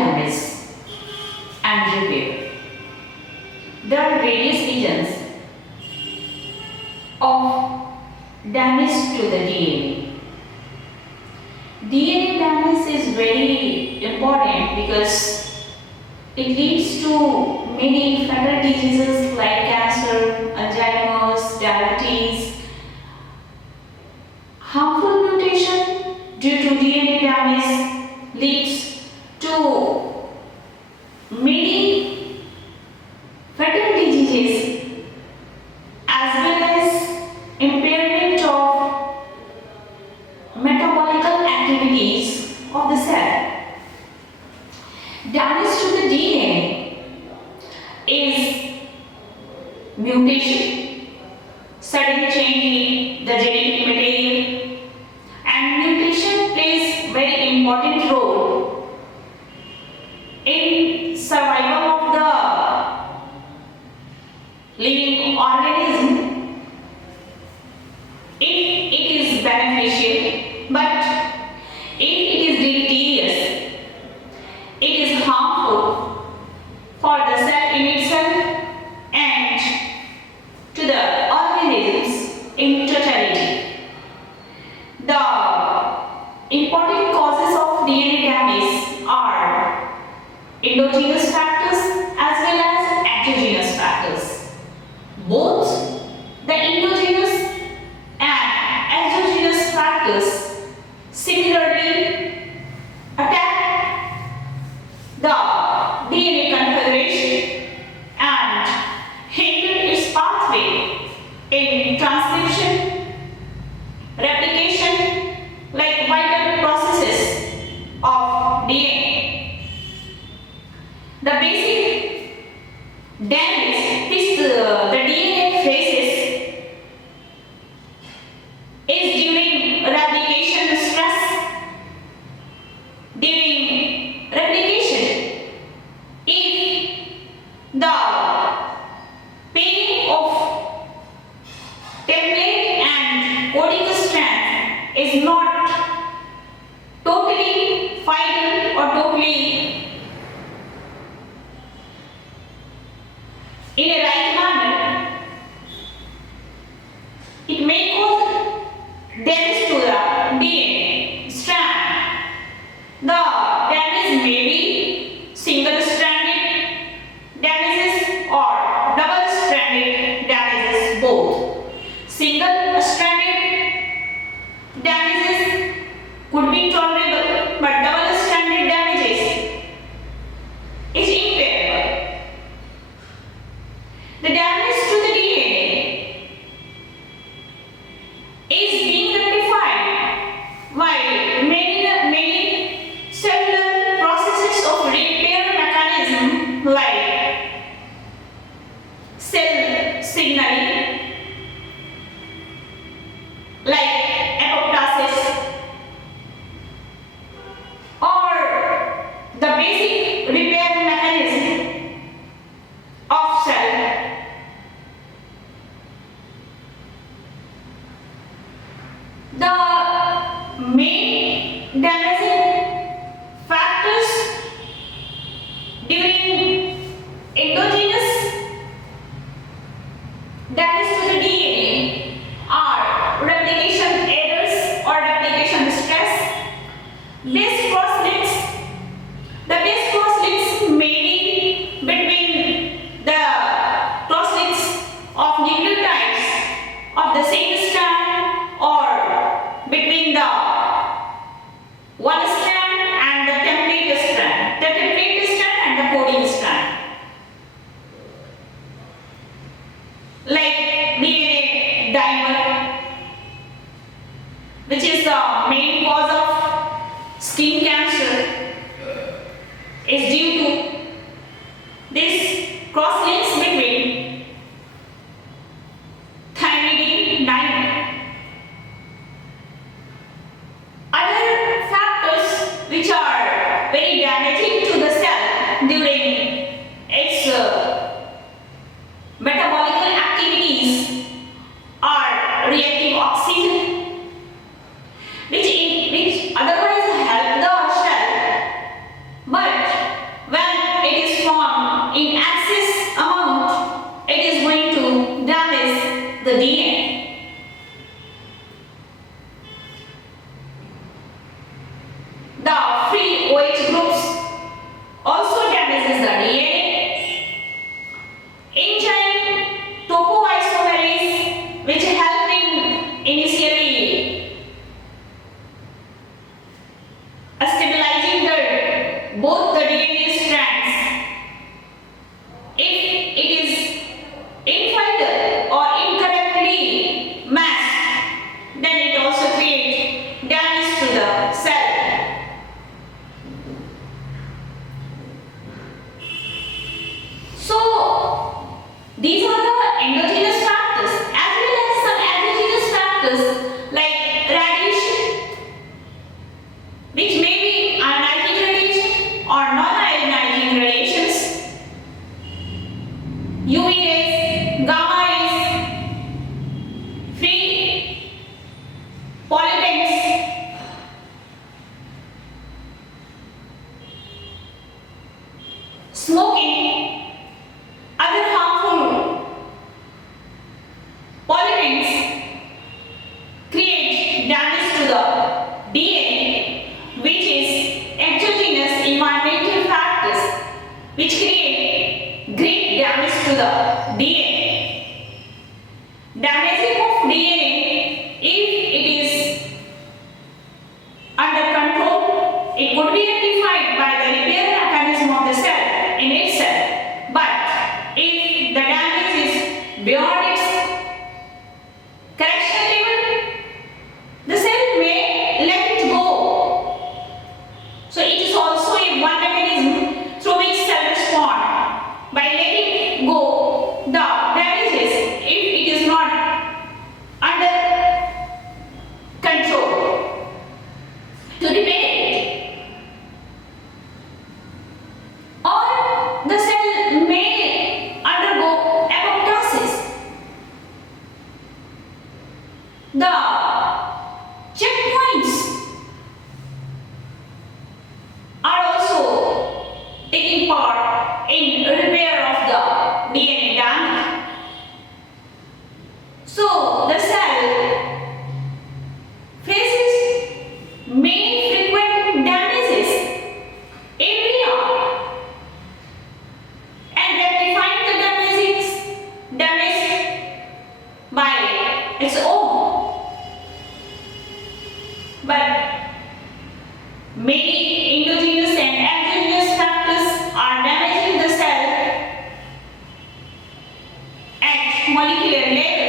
damage and repair. There are various reasons of damage to the DNA. DNA damage is very important because it leads to many fatal diseases like cancer, Alzheimer's, diabetes. Harmful mutation due to DNA damage leads to many fatal diseases as well as impairment of metabolical activities of the cell. Damage to the DNA is mutation, sudden change in the genetic material, and mutation plays very important role in survival of the living organism if it is beneficial, but if it is deleterious, it is harmful for the cell in itself and to the organisms in totality. The important causes of DNA damage are endogenous factors as well as exogenous factors. Both the endogenous and exogenous factors similarly attack the DNA configuration and hinder its pathway in transcription, replication, like vital processes of DNA. The basic damage which the DNA faces is during replication stress. During replication, if the pairing of template and coding strand is not totally final or totally in a right manner, it may cause damage to the DNA strand. The damage may be single-stranded damages or double-stranded damages both. Single-stranded damages could be tolerable, but double-stranded damages is irreparable. The damage to the DNA is being rectified while many cellular processes of repair mechanism like cell signaling, like apoptosis, or the basic repair mechanism of cell. The main damaging factors during endogenous damage to the DNA are replication errors or replication stress, base cross-links. The base cross-links may be between the cross-links of nucleotides of the same strand or between the one strand and the template strand, and the coding strand. Like DNA dimer, which is the main cause of skin cancer, is due to this cross-links between thymidine dimer. Other factors which are very damaging to the cell during its metabolical activities are reactive oxygen, which otherwise help the cell, but both the DNA strands. If it is infighter or incorrectly matched, then it also creates damage to the cell. So, these are the endogenous factors as well as some exogenous factors like radiation, which may be ionizing radiation or non-ionizing radiations, UV rays, gamma rays, free pollutants, smoking, other harmful pollutants create damage to the DNA, which is exogenous environmental factors which create great damage to the DNA. Damaging of DNA, if it is under control, it could be rectified by the repair mechanism of the cell in itself. But if the damage is beyond its correction level, the cell may let it go. So it is also a one mechanism through which cell respond by letting go the damages if it is not under control to repair it. Or the cell may undergo apoptosis. The checkpoints are also taking part in repair of the DNA damage. So the cell faces many frequent damages every year, and rectifying the damage by its own. But many endogenous and exogenous factors are damaging the cell at molecular level.